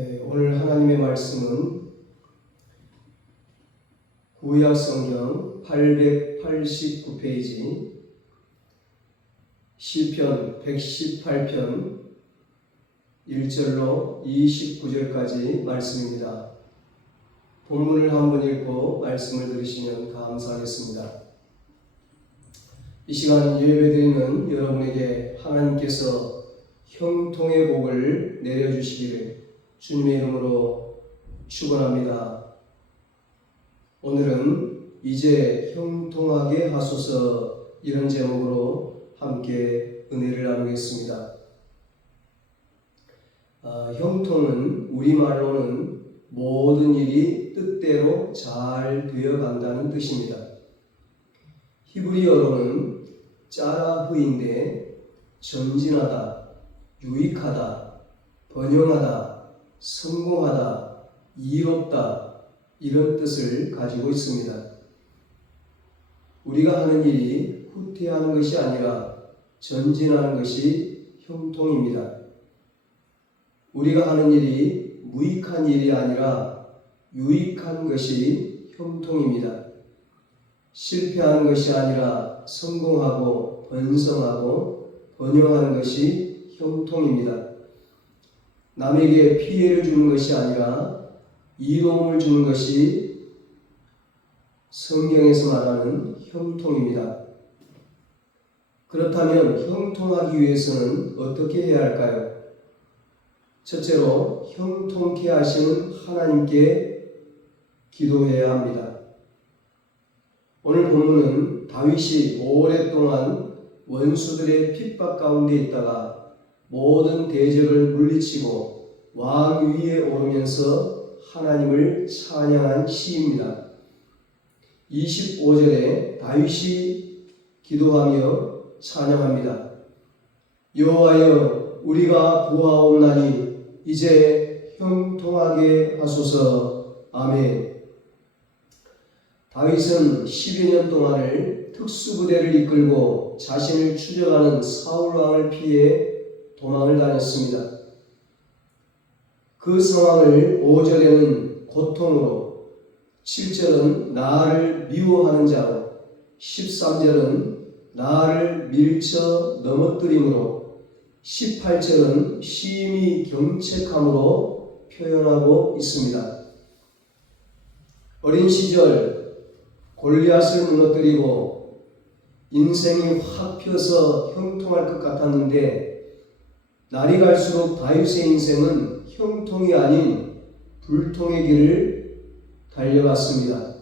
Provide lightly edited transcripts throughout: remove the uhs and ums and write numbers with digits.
오늘 하나님의 말씀은 구약 성경 889페이지 시편 118편 1절로 29절까지 말씀입니다. 본문을 한번 읽고 말씀을 들으시면 감사하겠습니다. 이 시간 예배드리는 여러분에게 하나님께서 형통의 복을 내려주시기를 주님의 이름으로 축원합니다. 오늘은 이제 형통하게 하소서 이런 제목으로 함께 은혜를 나누겠습니다. 형통은 우리말로는 모든 일이 뜻대로 잘 되어간다는 뜻입니다. 히브리어로는 짜라흐인데 전진하다, 유익하다, 번영하다, 성공하다, 이롭다 이런 뜻을 가지고 있습니다. 우리가 하는 일이 후퇴하는 것이 아니라 전진하는 것이 형통입니다. 우리가 하는 일이 무익한 일이 아니라 유익한 것이 형통입니다. 실패하는 것이 아니라 성공하고 번성하고 번영하는 것이 형통입니다. 남에게 피해를 주는 것이 아니라 이로움을 주는 것이 성경에서 말하는 형통입니다. 그렇다면 형통하기 위해서는 어떻게 해야 할까요? 첫째로 형통케 하시는 하나님께 기도해야 합니다. 오늘 본문은 다윗이 오랫동안 원수들의 핍박 가운데 있다가 모든 대적을 물리치고 왕 위에 오르면서 하나님을 찬양한 시입니다. 25절에 다윗이 기도하며 찬양합니다. 여호와여 우리가 구하옵나니 이제 형통하게 하소서. 아멘. 다윗은 12년 동안을 특수부대를 이끌고 자신을 추적하는 사울왕을 피해 도망을 다녔습니다. 그 상황을 5절에는 고통으로, 7절은 나를 미워하는 자로, 13절은 나를 밀쳐 넘어뜨림으로, 18절은 심히 경책함으로 표현하고 있습니다. 어린 시절 골리앗을 무너뜨리고 인생이 확 펴서 형통할 것 같았는데 날이 갈수록 다윗의 인생은 형통이 아닌 불통의 길을 달려갔습니다.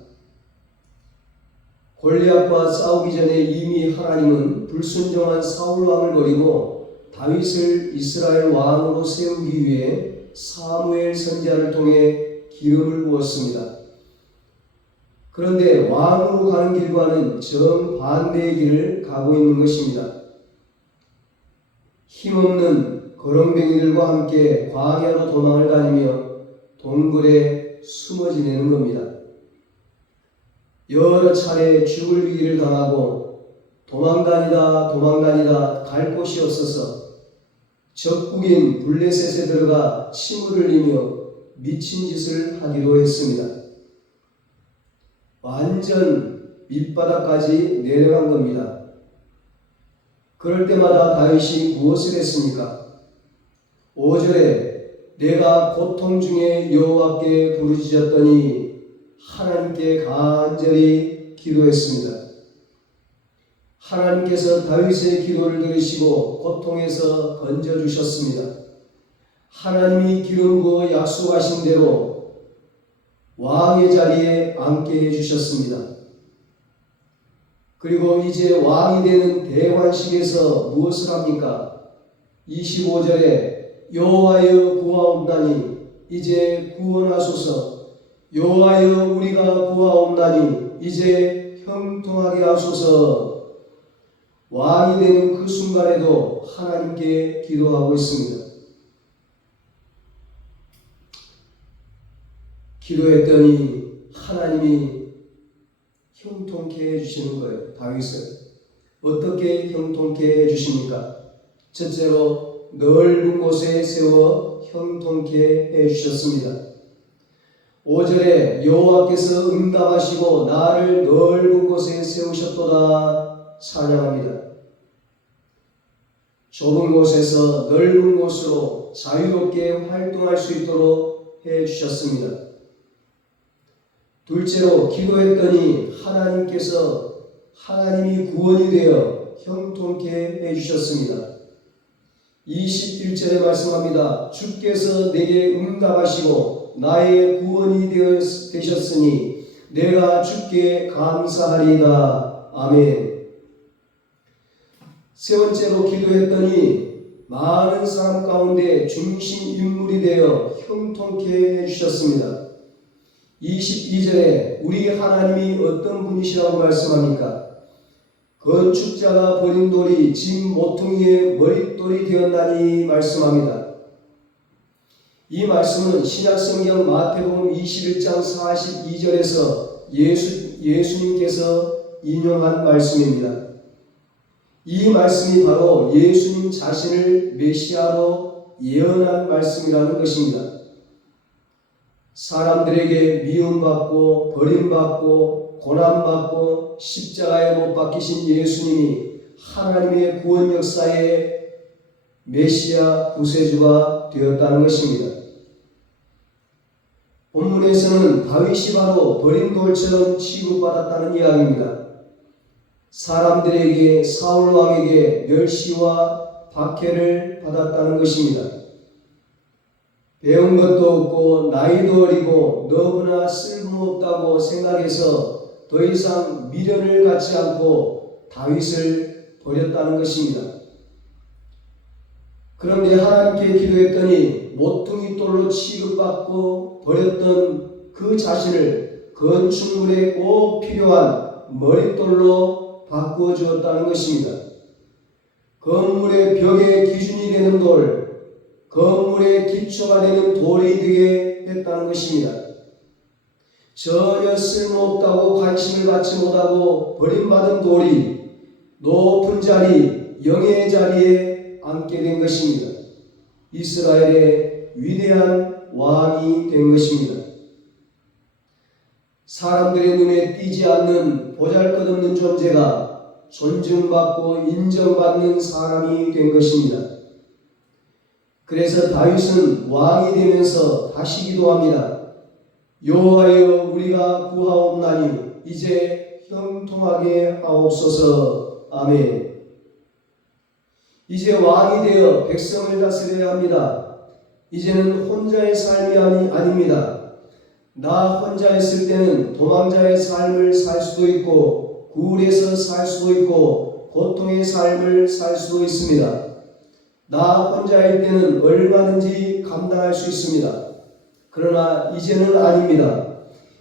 골리앗과 싸우기 전에 이미 하나님은 불순종한 사울왕을 버리고 다윗을 이스라엘 왕으로 세우기 위해 사무엘 선지자를 통해 기름을 부었습니다. 그런데 왕으로 가는 길과는 정반대의 길을 가고 있는 것입니다. 힘없는 거렁뱅이들과 함께 광야로 도망을 다니며 동굴에 숨어 지내는 겁니다. 여러 차례 죽을 위기를 당하고 도망다니다 갈 곳이 없어서 적국인 블레셋에 들어가 침을 흘리며 미친 짓을 하기도 했습니다. 완전 밑바닥까지 내려간 겁니다. 그럴 때마다 다윗이 무엇을 했습니까? 5절에 내가 고통 중에 여호와께 부르짖었더니 하나님께 간절히 기도했습니다. 하나님께서 다윗의 기도를 들으시고 고통에서 건져주셨습니다. 하나님이 기름 부어 약속하신 대로 왕의 자리에 앉게 해주셨습니다. 그리고 이제 왕이 되는 대관식에서 무엇을 합니까? 25절에 여호와여 구하옵나니 이제 구원하소서. 여호와여 우리가 구하옵나니 이제 형통하게 하소서. 왕이 되는 그 순간에도 하나님께 기도하고 있습니다. 기도했더니 하나님이 형통케 해주시는 거예요. 다윗을 어떻게 형통케 해주십니까? 첫째로 넓은 곳에 세워 형통케 해주셨습니다. 5절에 여호와께서 응답하시고 나를 넓은 곳에 세우셨도다 찬양합니다. 좁은 곳에서 넓은 곳으로 자유롭게 활동할 수 있도록 해주셨습니다. 둘째로 기도했더니 하나님이 구원이 되어 형통케 해주셨습니다. 21절에 말씀합니다. 주께서 내게 응답하시고 나의 구원이 되셨으니 내가 주께 감사하리이다. 아멘. 세 번째로 기도했더니 많은 사람 가운데 중심 인물이 되어 형통케 해주셨습니다. 22절에 우리 하나님이 어떤 분이시라고 말씀합니까? 건축자가 버린 돌이 집 모퉁이의 머릿돌이 되었나니 말씀합니다. 이 말씀은 신약성경 마태복음 21장 42절에서 예수님께서 인용한 말씀입니다. 이 말씀이 바로 예수님 자신을 메시아로 예언한 말씀이라는 것입니다. 사람들에게 미움받고 버림받고 고난받고 십자가에 못 박히신 예수님이 하나님의 구원 역사의 메시아 구세주가 되었다는 것입니다. 본문에서는 다윗이 바로 버린 돌처럼 취급받았다는 이야기입니다. 사람들에게 사울 왕에게 멸시와 박해를 받았다는 것입니다. 배운 것도 없고 나이도 어리고 너무나 쓸모없다고 생각해서 더 이상 미련을 갖지 않고 다윗을 버렸다는 것입니다. 그런데 하나님께 기도했더니 모퉁이 돌로 취급받고 버렸던 그 자신을 건축물에 꼭 필요한 머릿돌로 바꾸어 주었다는 것입니다. 건물의 벽의 기준이 되는 돌, 건물의 기초가 되는 돌이 되게 했다는 것입니다. 전혀 쓸모없다고 관심을 갖지 못하고 버림받은 돌이 높은 자리, 영예의 자리에 앉게 된 것입니다. 이스라엘의 위대한 왕이 된 것입니다. 사람들의 눈에 띄지 않는 보잘것없는 존재가 존중받고 인정받는 사람이 된 것입니다. 그래서 다윗은 왕이 되면서 다시 기도합니다. 여호와여 우리가 구하옵나니 이제 형통하게 하옵소서. 아멘. 이제 왕이 되어 백성을 다스려야 합니다. 이제는 혼자의 삶이 아닙니다. 나 혼자 있을 때는 도망자의 삶을 살 수도 있고 구울에서 살 수도 있고 고통의 삶을 살 수도 있습니다. 나 혼자일 때는 얼마든지 감당할 수 있습니다. 그러나 이제는 아닙니다.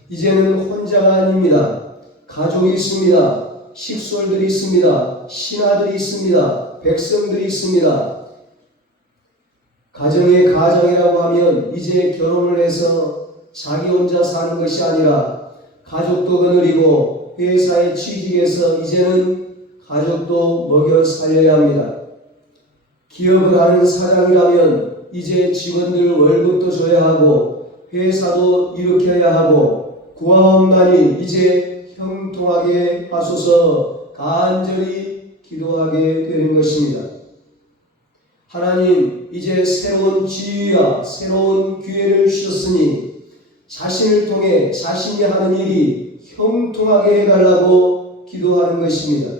이제는 혼자가 아닙니다. 가족이 있습니다. 식솔들이 있습니다. 신하들이 있습니다. 백성들이 있습니다. 가정의 가장이라고 하면 이제 결혼을 해서 자기 혼자 사는 것이 아니라 가족도 거느리고 회사에 취직해서 이제는 가족도 먹여 살려야 합니다. 기업을 하는 사장이라면 이제 직원들 월급도 줘야 하고 회사도 일으켜야 하고 구하옵나니 이제 형통하게 하소서 간절히 기도하게 되는 것입니다. 하나님 이제 새로운 지위와 새로운 기회를 주셨으니 자신을 통해 자신이 하는 일이 형통하게 해달라고 기도하는 것입니다.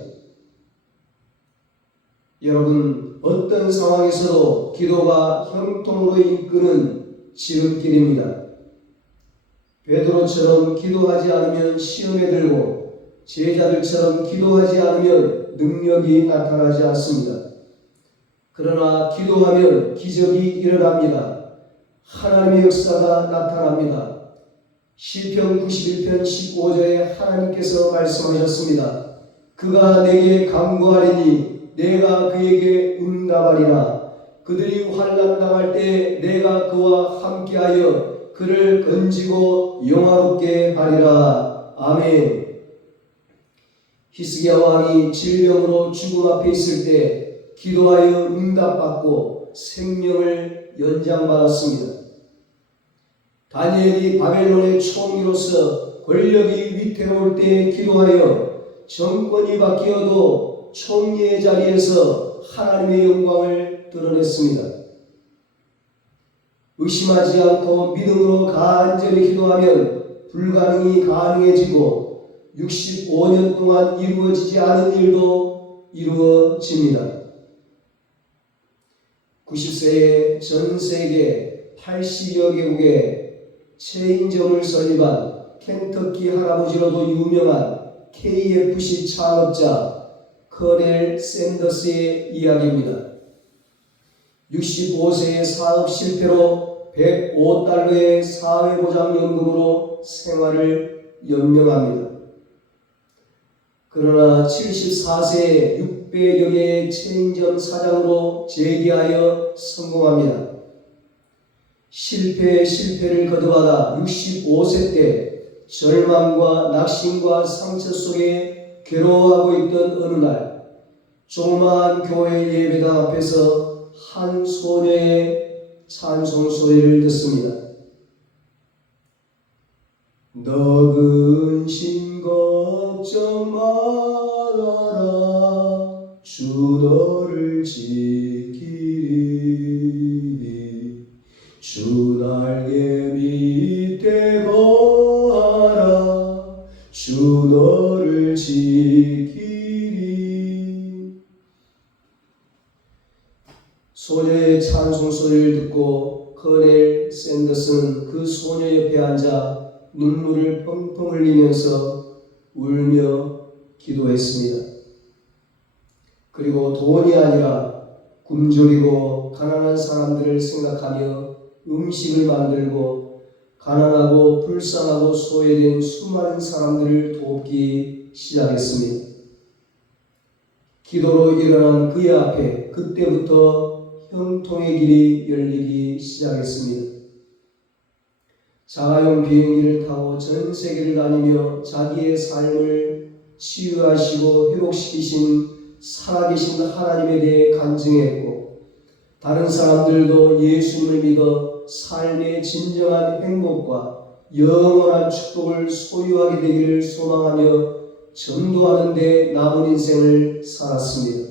여러분 어떤 상황에서도 기도가 형통으로 이끄는 지름길입니다. 베드로처럼 기도하지 않으면 시험에 들고 제자들처럼 기도하지 않으면 능력이 나타나지 않습니다. 그러나 기도하면 기적이 일어납니다. 하나님의 역사가 나타납니다. 시편 91편 15절에 하나님께서 말씀하셨습니다. 그가 내게 간구하리니 내가 그에게 응답하리라. 그들이 환난 당할 때 내가 그와 함께하여 그를 건지고 영화롭게 하리라. 아멘. 히스기야 왕이 질병으로 죽음 앞에 있을 때 기도하여 응답받고 받고 생명을 연장받았습니다. 다니엘이 바벨론의 총리로서 권력이 위태로울 때 기도하여 정권이 바뀌어도 총리의 자리에서 하나님의 영광을 드러냈습니다. 의심하지 않고 믿음으로 간절히 기도하면 불가능이 가능해지고 65년 동안 이루어지지 않은 일도 이루어집니다. 90세에 전 세계 80여 개국에 체인점을 설립한 켄터키 할아버지로도 유명한 KFC 창업자 커넬 샌더스의 이야기입니다. 65세의 사업 실패로 105달러의 사회보장연금으로 생활을 연명합니다. 그러나 74세에 600여 개의 체인점 사장으로 재기하여 성공합니다. 실패를 거듭하다 65세 때 절망과 낙심과 상처 속에 괴로워하고 있던 어느 날 조그마한 교회 예배당 앞에서 한 소녀의 찬송 소리를 듣습니다. 너 근심 걱정 말아라 주 너를 지키리 주 날개 밑에 거하라 주 너를 지키리. 소녀의 찬송 소리를 듣고 커넬 샌더스는 그 소녀 옆에 앉아 눈물을 펑펑 흘리면서 울며 기도했습니다. 그리고 돈이 아니라 굶주리고 가난한 사람들을 생각하며 음식을 만들고 가난하고 불쌍하고 소외된 수많은 사람들을 돕기 시작했습니다. 기도로 일어난 그의 앞에 그때부터 형통의 길이 열리기 시작했습니다. 자가용 비행기를 타고 전 세계를 다니며 자기의 삶을 치유하시고 회복시키신 살아계신 하나님에 대해 간증했고 다른 사람들도 예수님을 믿어 삶의 진정한 행복과 영원한 축복을 소유하게 되기를 소망하며 전도하는 데 남은 인생을 살았습니다.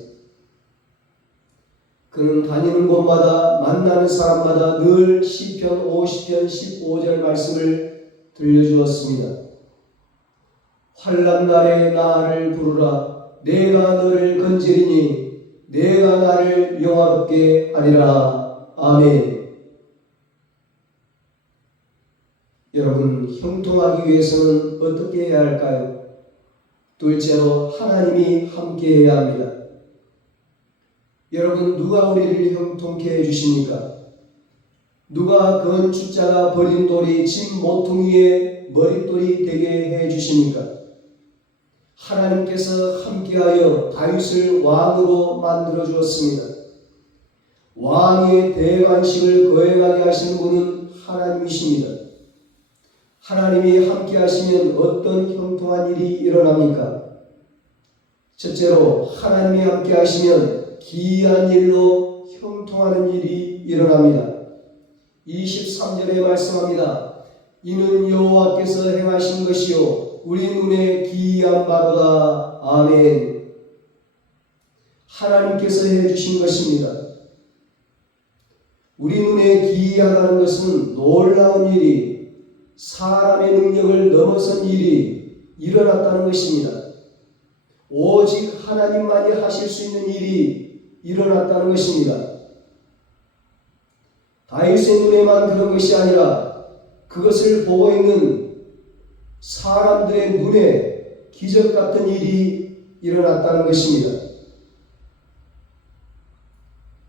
그는 다니는 곳마다 만나는 사람마다 늘 시편 50편 15절 말씀을 들려주었습니다. 환난 날에 나를 부르라 내가 너를 건지리니 내가 나를 영화롭게 하리라. 아멘. 여러분, 형통하기 위해서는 어떻게 해야 할까요? 둘째로 하나님이 함께 해야 합니다. 여러분, 누가 우리를 형통케 해주십니까? 누가 건축자가 버린 돌이 짐 모퉁이의 머릿돌이 되게 해주십니까? 하나님께서 함께하여 다윗을 왕으로 만들어 주었습니다. 왕의 대관식을 거행하게 하시는 분은 하나님이십니다. 하나님이 함께하시면 어떤 형통한 일이 일어납니까? 첫째로 하나님이 함께하시면 기이한 일로 형통하는 일이 일어납니다. 23절에 말씀합니다. 이는 여호와께서 행하신 것이요 우리 눈에 기이한 바로다. 아멘. 하나님께서 해주신 것입니다. 우리 눈에 기이하다는 것은 놀라운 일이 사람의 능력을 넘어선 일이 일어났다는 것입니다. 오직 하나님만이 하실 수 있는 일이 일어났다는 것입니다. 다윗의 눈에만 그런 것이 아니라 그것을 보고 있는 사람들의 눈에 기적 같은 일이 일어났다는 것입니다.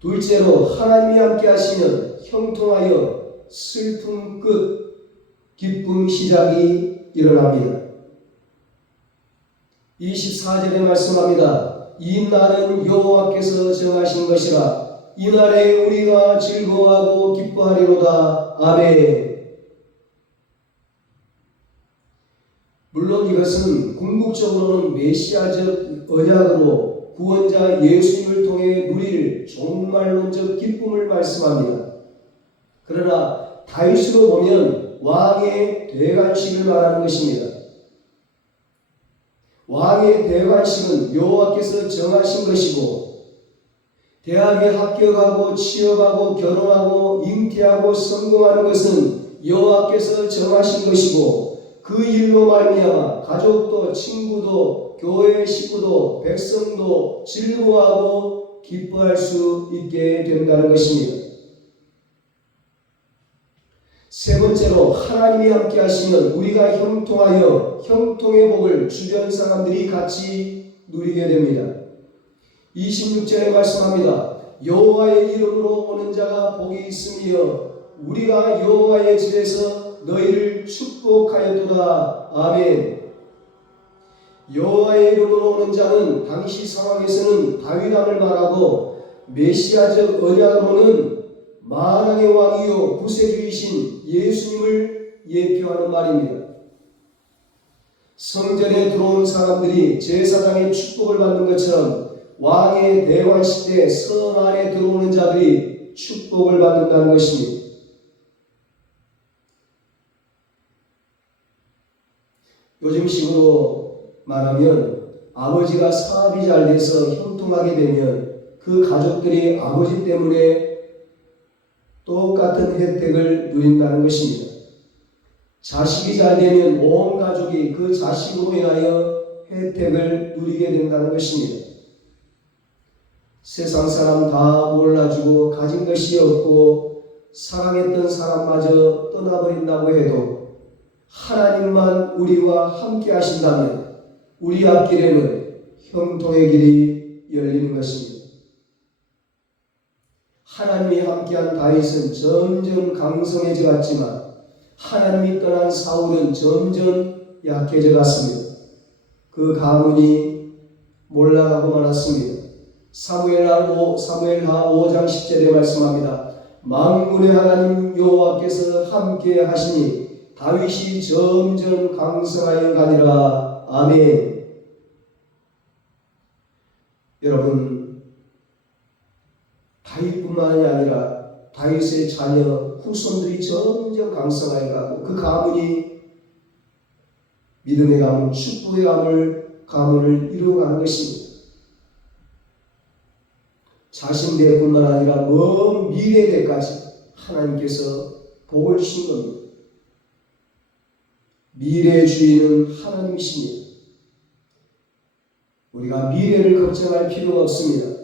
둘째로 하나님이 함께 하시면 형통하여 슬픔 끝, 기쁨 시작이 일어납니다. 24절에 말씀합니다. 이 날은 여호와께서 정하신 것이라 이 날에 우리가 즐거워하고 기뻐하리로다. 아멘. 물론 이것은 궁극적으로는 메시아적 언약으로 바로 구원자 예수님을 통해 누릴 종말론적 기쁨을 말씀합니다. 그러나 다윗으로 보면 왕의 대관식을 말하는 것입니다. 왕의 대관식은 여호와께서 정하신 것이고 대학에 합격하고 취업하고 결혼하고 잉태하고 성공하는 것은 여호와께서 정하신 것이고 그 일로 말미암아 가족도 친구도 교회 식구도 백성도 즐거워하고 기뻐할 수 있게 된다는 것입니다. 세 번째로 하나님이 함께 하시면 우리가 형통하여 형통의 복을 주변 사람들이 같이 누리게 됩니다. 26절에 말씀합니다. 여호와의 이름으로 오는 자가 복이 있으며 우리가 여호와의 집에서 너희를 축복하였도다. 아멘. 여호와의 이름으로 오는 자는 당시 상황에서는 다윗왕을 말하고 메시아적 언약으로는 만왕의 왕이요 구세주이신 예수님을 예표하는 말입니다. 성전에 들어온 사람들이 제사장의 축복을 받는 것처럼 왕의 대관식 때 성 안에 들어오는 자들이 축복을 받는다는 것입니다. 요즘식으로 말하면 아버지가 사업이 잘 돼서 형통하게 되면 그 가족들이 아버지 때문에 똑같은 혜택을 누린다는 것입니다. 자식이 잘 되면 온 가족이 그 자식으로 인하여 혜택을 누리게 된다는 것입니다. 세상 사람 다 몰라주고 가진 것이 없고 사랑했던 사람마저 떠나버린다고 해도 하나님만 우리와 함께 하신다면 우리 앞길에는 형통의 길이 열리는 것입니다. 하나님이 함께한 다윗은 점점 강성해져 갔지만 하나님이 떠난 사울은 점점 약해져 갔습니다. 그 가문이 몰락하고 말았습니다. 사무엘하 5장 10절에 말씀합니다. 만군의 하나님 여호와께서 함께 하시니 다윗이 점점 강성하여 가니라. 아멘. 여러분, 다윗뿐만이 아니라 다윗의 자녀 후손들이 점점 강성하여 가고 그 가문이 믿음의 가문, 축복의 가문을 이루어가는 것입니다. 자신대뿐만 아니라 먼 미래대까지 하나님께서 복을 주신 겁니다. 미래의 주인은 하나님이십니다. 우리가 미래를 걱정할 필요가 없습니다.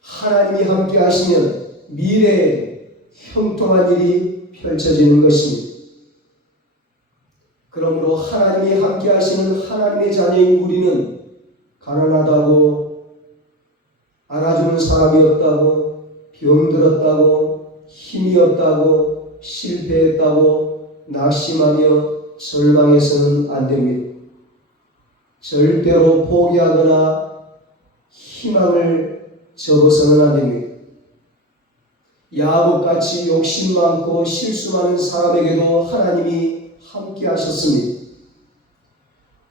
하나님이 함께 하시면 미래에 형통한 일이 펼쳐지는 것입니다. 그러므로 하나님이 함께 하시는 하나님의 자녀인 우리는 가난하다고 알아주는 사람이 없다고 병들었다고 힘이 없다고 실패했다고 낙심하며 절망해서는 안 됩니다. 절대로 포기하거나 희망을 접어서는 안 됩니다. 야곱같이 욕심 많고 실수 많은 사람에게도 하나님이 함께 하셨습니다.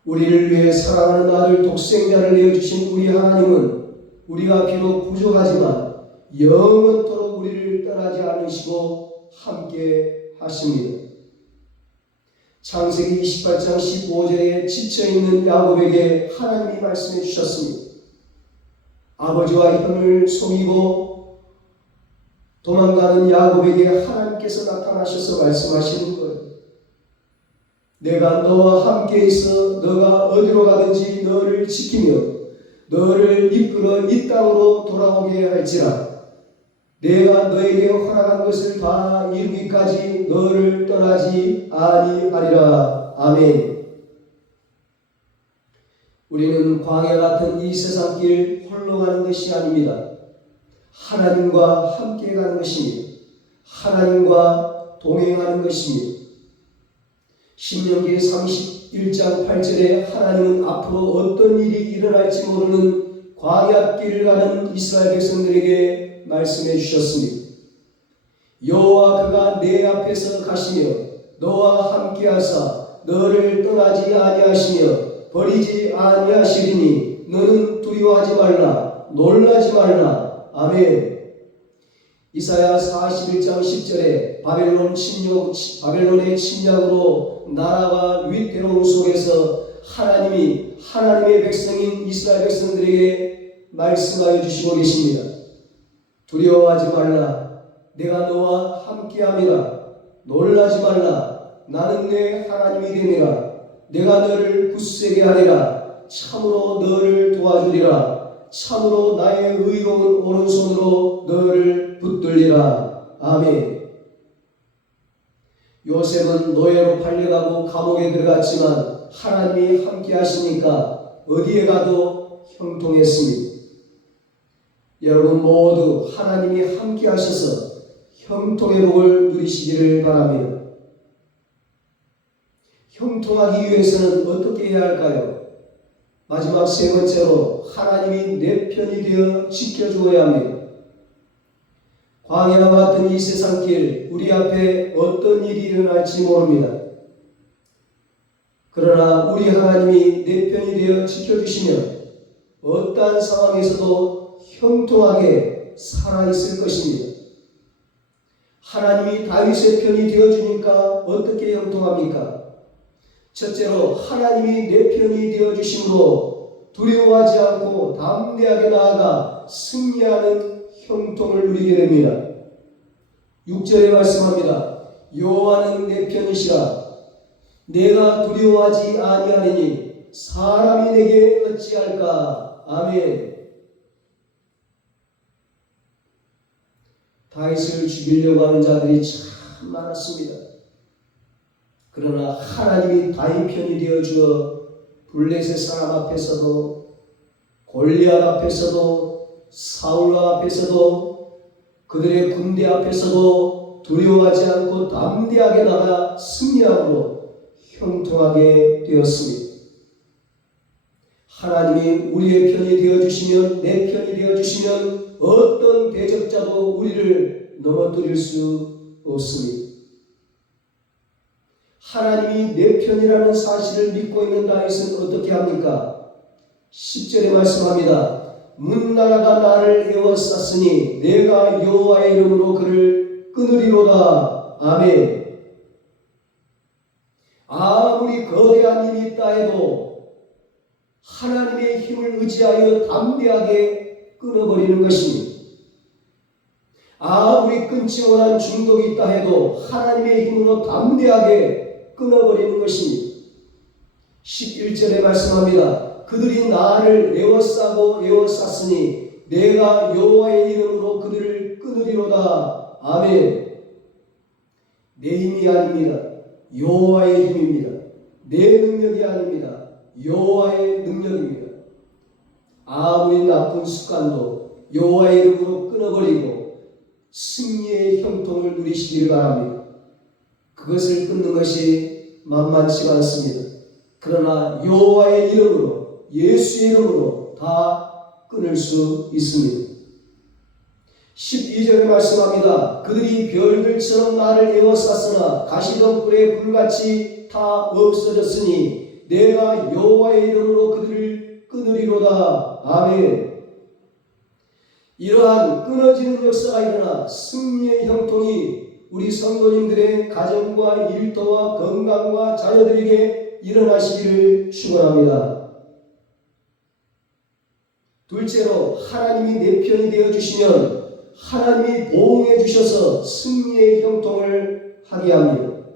우리를 위해 사랑하는 아들 독생자를 내어주신 우리 하나님은 우리가 비록 부족하지만 영원토록 우리를 떠나지 않으시고 함께 하십니다. 창세기 28장 15절에 지쳐있는 야곱에게 하나님이 말씀해 주셨습니다. 아버지와 형을 속이고 도망가는 야곱에게 하나님께서 나타나셔서 말씀하시는 거예요. 내가 너와 함께 있어 너가 어디로 가든지 너를 지키며 너를 이끌어 이 땅으로 돌아오게 할지라. 내가 너에게 허락한 것을 다 이루기까지 너를 떠나지 아니하리라. 아멘. 우리는 광야 같은 이 세상 길 홀로 가는 것이 아닙니다. 하나님과 함께 가는 것입니다. 하나님과 동행하는 것입니다. 신명기 31장 8절에 하나님은 앞으로 어떤 일이 일어날지 모르는 광야길을 가는 이스라엘 백성들에게 말씀해 주셨습니다. 여호와 그가 내 앞에서 가시며 너와 함께하사 너를 떠나지 아니하시며 버리지 아니하시리니 너는 두려워하지 말라. 놀라지 말라. 아멘. 이사야 41장 10절에 바벨론의 침략으로 나라가 위태로움 속에서 하나님이 하나님의 백성인 이스라엘 백성들에게 말씀하여 주시고 계십니다. 두려워하지 말라. 내가 너와 함께함이라. 놀라지 말라. 나는 내 하나님이 되니라. 내가 너를 굳세게 하리라. 참으로 너를 도와주리라. 참으로 나의 의로운 오른손으로 너를 붙들리라. 아멘. 요셉은 노예로 팔려가고 감옥에 들어갔지만 하나님이 함께 하시니까 어디에 가도 형통했습니다. 여러분 모두 하나님이 함께 하셔서 형통의 복을 누리시기를 바랍니다. 형통하기 위해서는 어떻게 해야 할까요? 마지막 세 번째로 하나님이 내 편이 되어 지켜주어야 합니다. 광야와 같은 이 세상길, 우리 앞에 어떤 일이 일어날지 모릅니다. 그러나 우리 하나님이 내 편이 되어 지켜주시면 어떠한 상황에서도 형통하게 살아있을 것입니다. 하나님이 다윗의 편이 되어주니까 어떻게 형통합니까? 첫째로 하나님이 내 편이 되어주심으로 두려워하지 않고 담대하게 나아가 승리하는 형통을 누리게 됩니다. 6절에 말씀합니다. 여호와는 내 편이시라. 내가 두려워하지 아니하리니 사람이 내게 어찌할까. 아멘. 다윗을 죽이려고 하는 자들이 참 많았습니다. 그러나 하나님이 다윗 편이 되어주어 블레셋 사람 앞에서도 골리앗 앞에서도 사울과 앞에서도 그들의 군대 앞에서도 두려워하지 않고 담대하게 나가 승리함으로 형통하게 되었습니다. 하나님이 우리의 편이 되어주시면, 내 편이 되어주시면 어떤 대적자도 우리를 넘어뜨릴 수 없습니다. 하나님이 내 편이라는 사실을 믿고 있는 다윗은 어떻게 합니까? 10절에 말씀합니다. 문나라가 나를 에워쌌으니 내가 여호와의 이름으로 그를 끊으리로다. 아멘. 아무리 거대한 힘이 있다 해도 하나님의 힘을 의지하여 담대하게 끊어버리는 것입니다. 아무리 끊지 못한 중독이 있다 해도 하나님의 힘으로 담대하게 끊어버리는 것입니다. 11절에 말씀합니다. 그들이 나를 에워쌌으니 내가 여호와의 이름으로 그들을 끊으리로다. 아멘. 내 힘이 아닙니다. 여호와의 힘입니다. 내 능력이 아닙니다. 여호와의 능력입니다. 아무리 나쁜 습관도 여호와의 이름으로 끊어버리고 승리의 형통을 누리시길 바랍니다. 그것을 끊는 것이 만만치가 않습니다. 그러나 여호와의 이름으로, 예수의 이름으로 다 끊을 수 있습니다. 12절에 말씀합니다. 그들이 별들처럼 나를 에워쌌으나 가시덤불에 불같이 다 없어졌으니 내가 여호와의 이름으로 그들을 끊으리로다. 아멘. 이러한 끊어지는 역사가 일어나 승리의 형통이 우리 성도님들의 가정과 일터와 건강과 자녀들에게 일어나시기를 축원합니다. 둘째로 하나님이 내 편이 되어주시면 하나님이 보응해 주셔서 승리의 형통을 하게 합니다.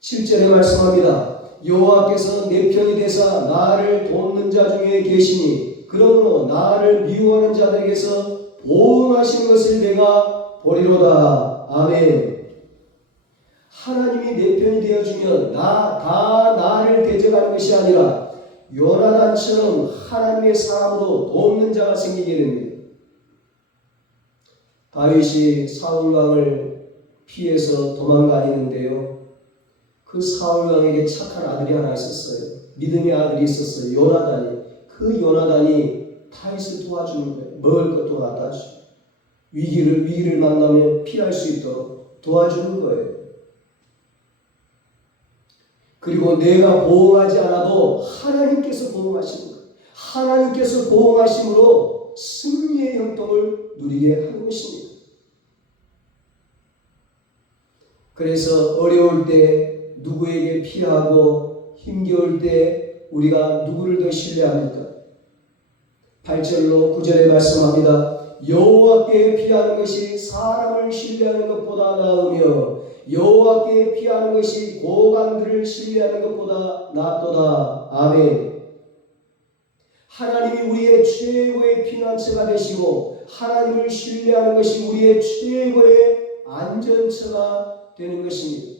7절에 말씀합니다. 여호와께서 내 편이 되사 나를 돕는 자 중에 계시니 그러므로 나를 미워하는 자들에게서 보응하신 것을 내가 보리로다. 아멘. 하나님이 내 편이 되어주면 다 나를 대적하는 것이 아니라 요나단처럼 하나님의 사람으로 돕는 자가 생기게 됩니다. 다윗이 사울왕을 피해서 도망다니는데요. 그 사울왕에게 착한 아들이 하나 있었어요. 믿음의 아들이 있었어요. 요나단이. 그 요나단이 다윗을 도와주는 거예요. 먹을 것도 갖다 주고 위기를 만나면 피할 수 있도록 도와주는 거예요. 그리고 내가 보호하지 않아도 하나님께서 보호하시는 거예요. 하나님께서 보호하심으로 승리의 형통을 누리게 하는 것입니다. 그래서 어려울 때 누구에게 피하고 힘겨울 때 우리가 누구를 더 신뢰합니까? 8절로 9절에 말씀합니다. 여호와께 피하는 것이 사람을 신뢰하는 것보다 나으며 여호와께 피하는 것이 고관들을 신뢰하는 것보다 낫도다. 아멘. 하나님이 우리의 최고의 피난처가 되시고 하나님을 신뢰하는 것이 우리의 최고의 안전처가 되는 것입니다.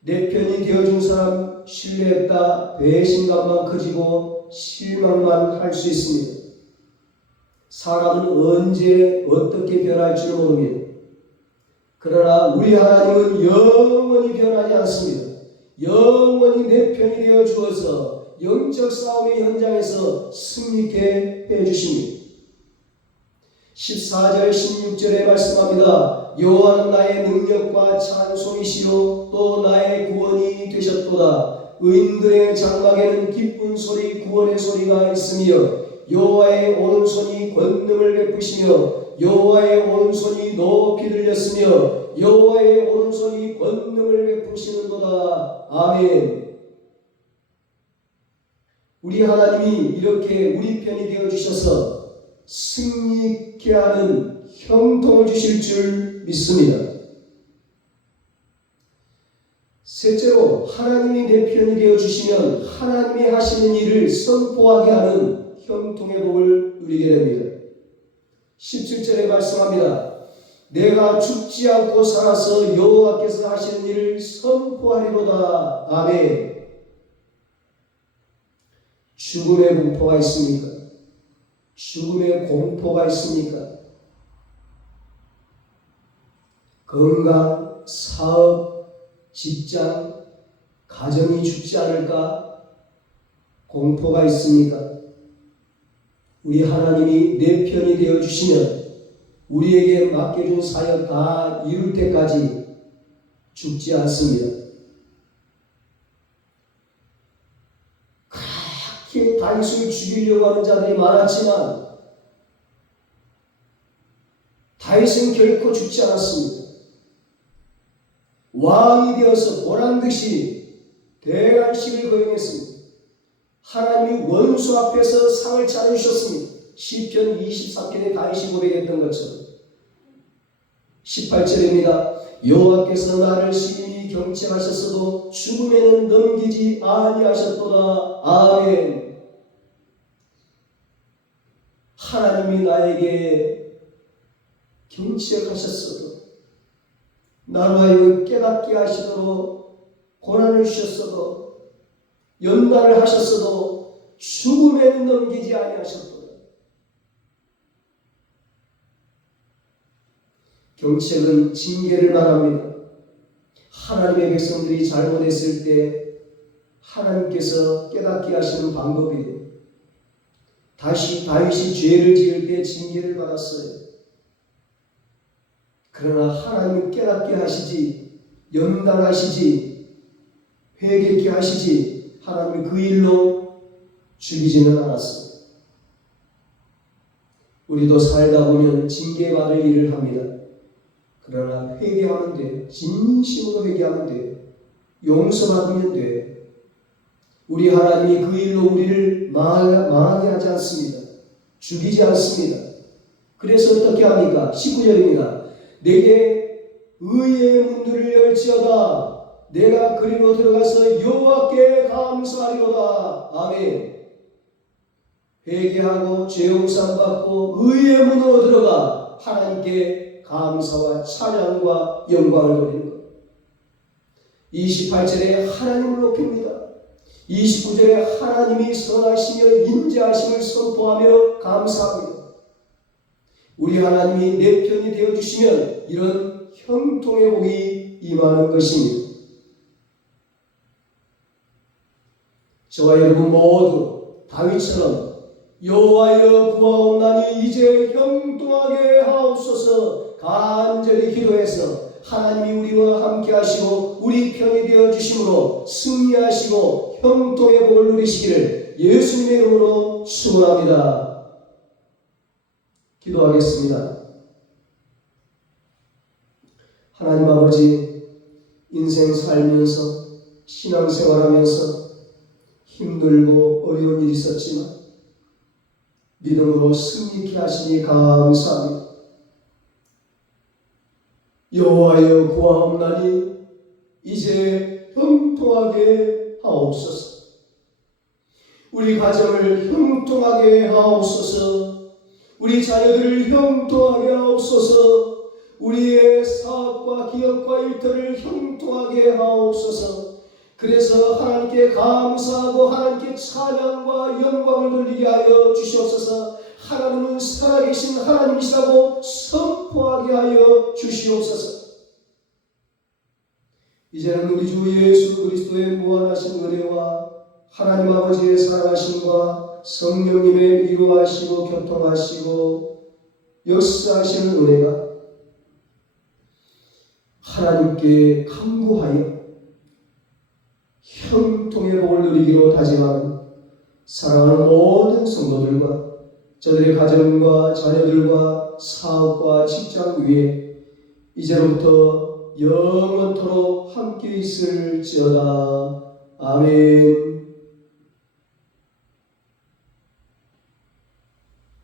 내 편이 되어준 사람 신뢰했다 배신감만 커지고 실망만 할 수 있습니다. 사람은 언제 어떻게 변할지 모릅니다. 그러나 우리 하나님은 영원히 변하지 않습니다. 영원히 내 편이 되어 주어서 영적 싸움의 현장에서 승리케 해주십니다. 14절 16절에 말씀합니다. 여호와는 나의 능력과 찬송이시요 또 나의 구원이 되셨도다. 의인들의 장막에는 기쁜 소리 구원의 소리가 있으며 여호와의 오른손이 권능을 베푸시며 여호와의 오른손이 높이 들렸으며 여호와의 오른손이 권능을 베푸시는도다. 아멘. 우리 하나님이 이렇게 우리 편이 되어주셔서 승리케 하는 형통을 주실 줄 믿습니다. 셋째로 하나님이 내 편이 되어주시면 하나님이 하시는 일을 선포하게 하는 형통의 복을 누리게 됩니다. 17절에 말씀합니다. 내가 죽지 않고 살아서 여호와께서 하시는 일을 선포하리로다. 아멘. 죽음의 공포가 있습니까? 죽음의 공포가 있습니까? 건강, 사업, 직장, 가정이 죽지 않을까? 공포가 있습니까? 우리 하나님이 내 편이 되어주시면 우리에게 맡겨준 사역 다 이룰 때까지 죽지 않습니다. 그렇게 다윗을 죽이려고 하는 자들이 많았지만 다윗은 결코 죽지 않았습니다. 왕이 되어서 보란듯이 대관식을 거행했습니다. 하나님이 원수 앞에서 상을 차려주셨습니다. 시편 23편에 다윗이 고백했던 것처럼 18절입니다. 여호와께서 나를 심히 경책하셨어도 죽음에는 넘기지 아니하셨도다. 아멘. 하나님이 나에게 경책하셨어도 나로 하여금 깨닫게 하시도록 고난을 주셨어도 연단을 하셨어도 죽음에는 넘기지 아니하셨도다. 경책은 징계를 말합니다. 하나님의 백성들이 잘못했을 때 하나님께서 깨닫게 하시는 방법이에요. 다시 다윗이 죄를 지을 때 징계를 받았어요. 그러나 하나님은 깨닫게 하시지, 연단하시지, 회개케 하시지, 하나님이 그 일로 죽이지는 않았어요. 우리도 살다 보면 징계받을 일을 합니다. 그러나 회개하면 돼요. 진심으로 회개하면 돼요. 용서받으면 돼요. 우리 하나님이 그 일로 우리를 망하게 하지 않습니다. 죽이지 않습니다. 그래서 어떻게 합니까? 19절입니다. 내게 의의 문들을 열지어다. 내가 그리로 들어가서 여호와께 감사하리로다. 아멘. 회개하고 죄 용서 받고 의의 문으로 들어가 하나님께 감사와 찬양과 영광을 돌리는 것. 28절에 하나님을 높입니다. 29절에 하나님이 선하시며 인자하심을 선포하며 감사합니다. 우리 하나님이 내 편이 되어주시면 이런 형통의 복이 임하는 것입니다. 저와 여러분 모두 다윗처럼 여호와여 구하옵나니 이제 형통하게 하옵소서 간절히 기도해서 하나님이 우리와 함께 하시고 우리 편이 되어 주심으로 승리하시고 형통의 복을 누리시기를 예수님의 이름으로 축원합니다. 기도하겠습니다. 하나님 아버지, 인생 살면서 신앙생활하면서 힘들고 어려운 일이 있었지만 믿음으로 승리케 하시니 감사합니다. 여호와여 구하옵나니 이제 형통하게 하옵소서. 우리 가정을 형통하게 하옵소서. 우리 자녀들을 형통하게 하옵소서. 우리의 사업과 기업과 일터를 형통하게 하옵소서. 그래서 하나님께 감사하고 하나님께 찬양과 영광을 돌리게 하여 주시옵소서. 하나님은 살아계신 하나님이시라고 선포하게 하여 주시옵소서. 이제는 우리 주 예수 그리스도의 무한하신 은혜와 하나님 아버지의 사랑하심과 성령님의 위로하시고 교통하시고 역사하시는 은혜가 하나님께 간구하여 형통의 복을 누리기로 다짐하는 사랑하는 모든 성도들과 저들의 가정과 자녀들과 사업과 직장 위에 이제로부터 영원토록 함께 있을지어다. 아멘.